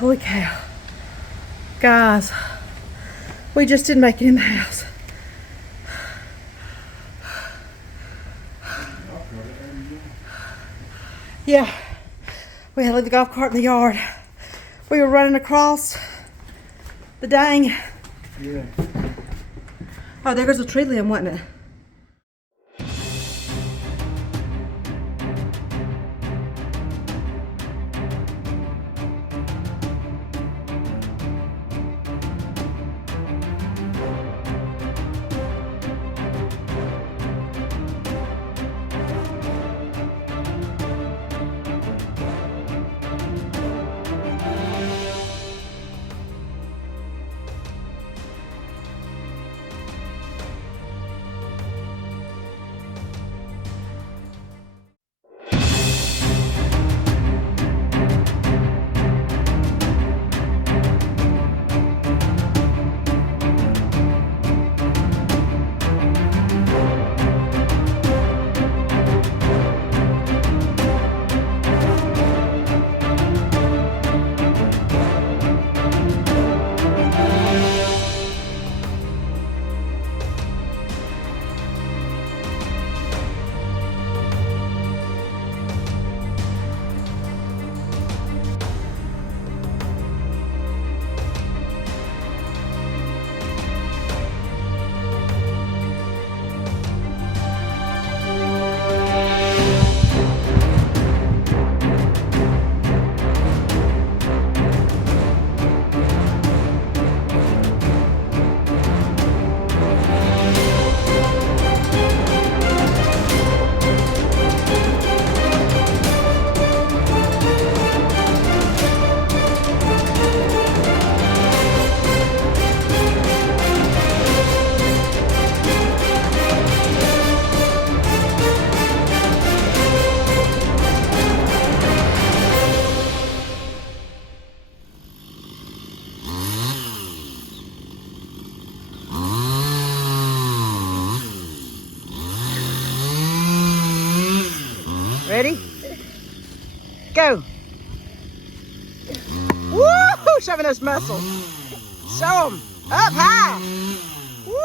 Holy cow. Guys, we just didn't make it in the house. Yeah, we had to leave the golf cart in the yard. We were running across the dang. Yeah. Oh, there goes a tree limb, wasn't it? Ready? Go. Woo! Show me those muscles. Show them. Up high. Woo!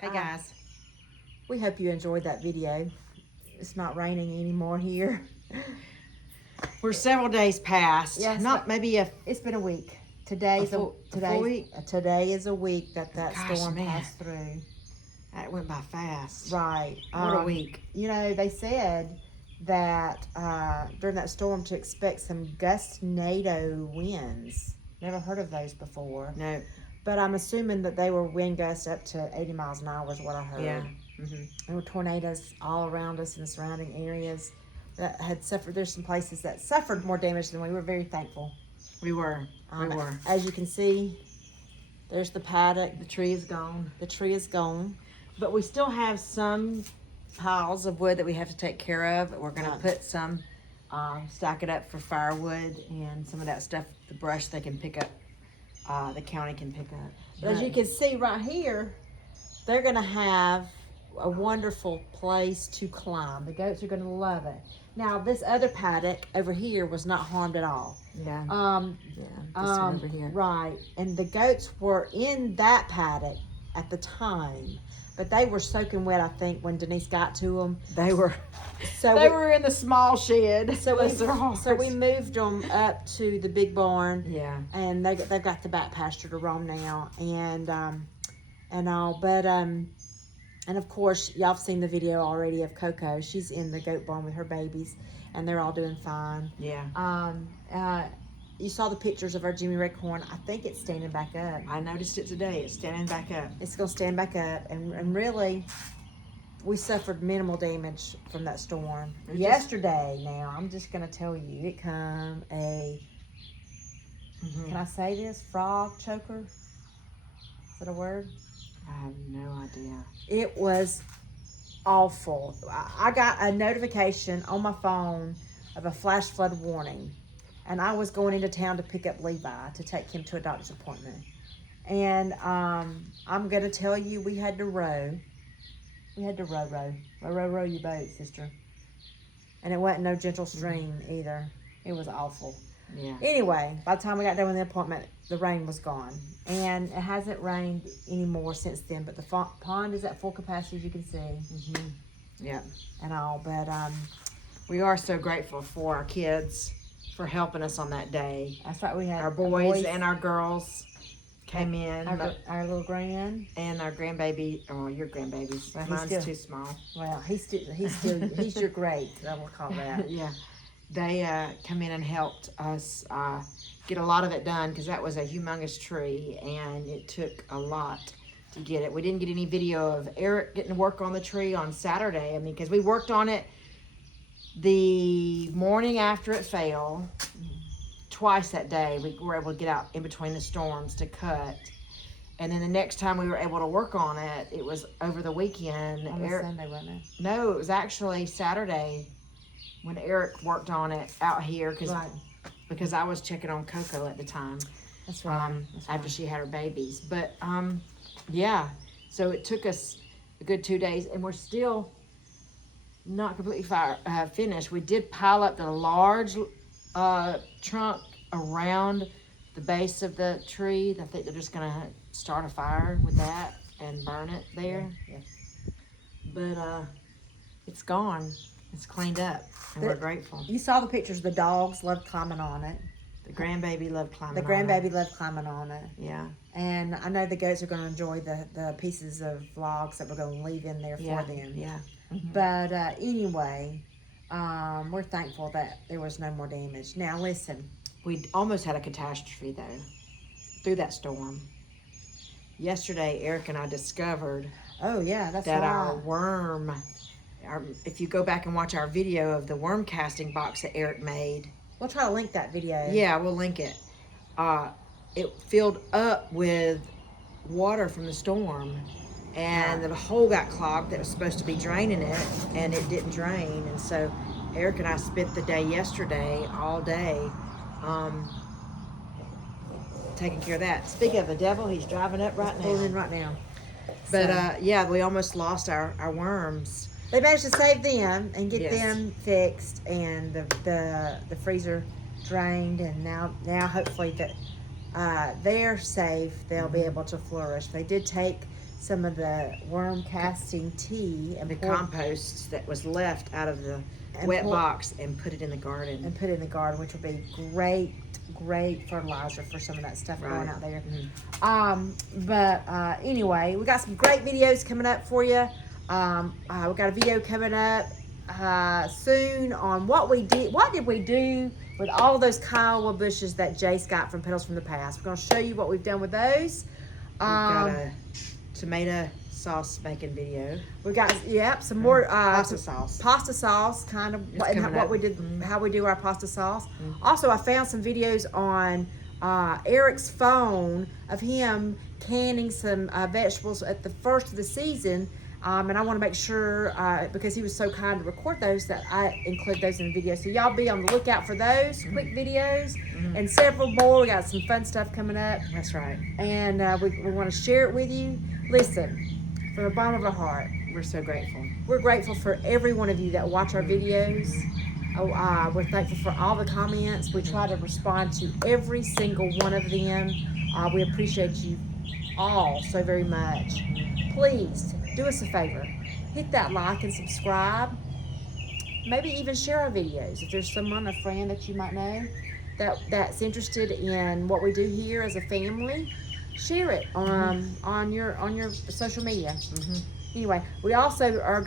Hey guys, we hope you enjoyed that video. It's not raining anymore here. We're several days past. Yes, not maybe it's been a week. Today is a full week? Today is a week that Gosh, storm man. passed through. It went by fast. Right. What a week. You know, they said that during that storm to expect some gustnado winds. Never heard of those before. No. But I'm assuming that they were wind gusts up to 80 miles an hour is what I heard. Yeah. Mm-hmm. There were tornadoes all around us in the surrounding areas that had suffered. There's some places that suffered more damage than we were. Very thankful. We were. As you can see, there's the paddock. The tree is gone. The tree is gone. But we still have some piles of wood that we have to take care of. We're going to Right. put some, stack it up for firewood, and some of that stuff, the brush they can pick up, the county can pick up. But as you can see right here, they're going to have a wonderful place to climb. The goats are going to love it. Now, this other paddock over here was not harmed at all. Yeah. Yeah. This one over here. Right. And the goats were in that paddock at the time, but they were soaking wet, I think, when Denise got to them. They were. So They were in the small shed. So Bless their hearts. we moved them up to the big barn. Yeah. And they've got the back pasture to roam now, and all. But and of course, y'all have seen the video already of Coco. She's in the goat barn with her babies, and they're all doing fine. Yeah. You saw the pictures of our Jimmy Red corn. I think it's standing back up. I noticed it today. It's standing back up. It's gonna stand back up, and really, we suffered minimal damage from that storm. Yesterday, now I'm just gonna tell you, it come a. Can I say this? Frog choker? Is that a word? I have no idea. It was awful. I got a notification on my phone of a flash flood warning, and I was going into town to pick up Levi to take him to a doctor's appointment. And I'm gonna tell you, we had to row. We had to row your boat, sister. And it wasn't no gentle stream either. It was awful. Yeah. Anyway, by the time we got done with the appointment, the rain was gone. And it hasn't rained anymore since then, but the pond is at full capacity, as you can see. Yeah. And all, but We are so grateful for our kids for helping us on that day. that's right, we had Our boys and our girls came in, our little grand. and our grandbaby. Oh, your grandbabies. Well, he's Mine's still- too small. Well, he's your great, I will call that. Yeah. They come in and helped us get a lot of it done, because that was a humongous tree, and it took a lot to get it. We didn't get any video of Eric getting to work on the tree on Saturday. I mean, because we worked on it the morning after it fell. Twice that day we were able to get out in between the storms to cut, and then the next time we were able to work on it, it was over the weekend. On the Sunday, wasn't it? No, it was actually Saturday when Eric worked on it out here, Right. because I was checking on Coco at the time, That's right. after she had her babies. But yeah, so it took us a good 2 days, and we're still not completely finished. We did pile up the large trunk around the base of the tree. I think they're just gonna start a fire with that and burn it there. Yeah. But it's gone. It's cleaned up, and we're grateful. You saw the pictures. The dogs loved climbing on it. The grandbaby loved climbing. The grandbaby loved climbing on it. Yeah. And I know the goats are going to enjoy the pieces of vlogs that we're going to leave in there for them. Yeah. But anyway, we're thankful that there was no more damage. Now listen, We almost had a catastrophe though, through that storm. Yesterday, Eric and I discovered oh yeah, that's that right. our worm, if you go back and watch our video of the worm casting box that Eric made, We'll try to link that video. yeah, we'll link it. It filled up with water from the storm, and the hole got clogged that was supposed to be draining it, and it didn't drain. And so Eric and I spent the day yesterday, all day, taking care of that. Speaking of the devil, he's driving up right Pulling now. in right now. But So, yeah, we almost lost our worms. they managed to save them and get Yes. them fixed, and the freezer drained, and now hopefully that they're safe. They'll be able to flourish. They did take some of the worm casting tea and The pour- compost that was left out of the And wet pour- box and put it in the garden. and put it in the garden, which will be great fertilizer for some of that stuff going Right. out there. Mhm. But anyway, we got some great videos coming up for you. We got a video coming up soon on what did we do with all those Kiowa bushes that Jace got from Petals from the Past. We're going to show you what we've done with those. We've got a tomato sauce making video. We got some more Pasta some sauce. pasta sauce, kind of It's and coming what up. we did, Mhm. how we do our pasta sauce. Mhm. Also, I found some videos on Eric's phone of him canning some vegetables at the first of the season. And I want to make sure, because he was so kind to record those, that I include those in the video. So y'all be on the lookout for those quick videos and several more. We got some fun stuff coming up, That's right. and we want to share it with you. Listen, from the bottom of our heart, We're so grateful. we're grateful for every one of you that watch our videos. We're thankful for all the comments. We try to respond to every single one of them. We appreciate you all so very much. Please do us a favor. Hit that like and subscribe. Maybe even share our videos. If there's someone, a friend that you might know that's interested in what we do here as a family, share it on your social media. Anyway, we also are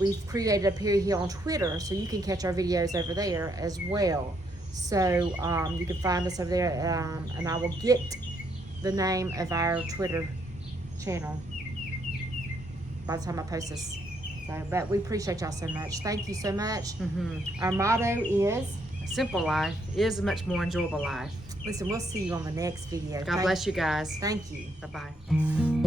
we've created a Perry Hill on Twitter, so you can catch our videos over there as well. So you can find us over there, and I will get the name of our Twitter channel by the time I post this. So, but we appreciate y'all so much. Thank you so much. Our motto is, A simple life is a much more enjoyable life. listen, we'll see you on the next video. God bless you guys. Thank you. Bye-bye.